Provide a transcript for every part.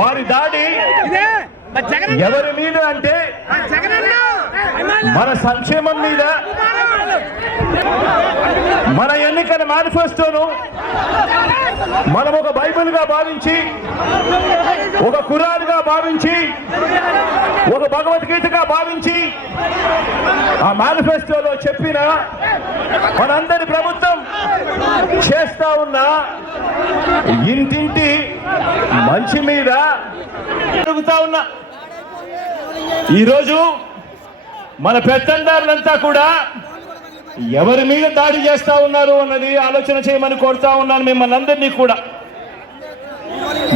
వారి దాడి ఎవరి మీద అంటే మన సంక్షేమం మీద, మన ఎన్నికల మేనిఫెస్టోను మనం ఒక బైబిల్గా భావించి, ఒక ఖురాన్గా భావించి, ఒక భగవద్గీతగా భావించి ఆ మేనిఫెస్టోలో చెప్పిన మనందరి ప్రభుత్వం చేస్తా ఉన్న ఇంటింటి మంచి మీద జరుగుతా ఉన్నా ఈరోజు మన పెత్తందారులంతా కూడా ఎవరి మీద దాడి చేస్తా ఉన్నారు అన్నది ఆలోచన చేయమని కోరుతా ఉన్నాను మిమ్మల్ని అందరినీ కూడా.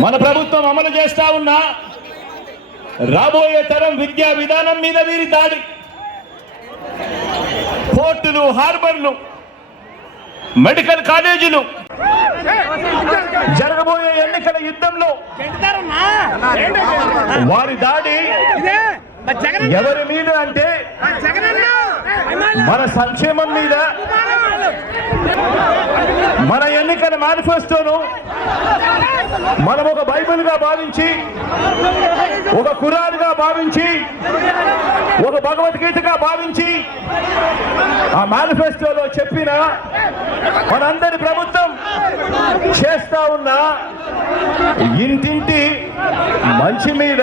మన ప్రభుత్వం అమలు చేస్తా ఉన్న రాబోయే తరం విద్యా విధానం మీద వీరి దాడి, పోర్టులు, హార్బర్లు, మెడికల్ కాలేజీలు, జరగబోయే ఎన్నికల యుద్ధంలో వారి దాడి ఎవరి మీద అంటే మన సంక్షేమం మీద, మన ఎన్నికల మేనిఫెస్టోను మనం ఒక బైబిల్గా భావించి, ఒక ఖురాన్గా భావించి, ఒక భగవద్గీతగా భావించి ఆ మేనిఫెస్టోలో చెప్పిన మనందరి ప్రభుత్వం చేస్తా ఉన్న ఇంటింటి మంచి మీద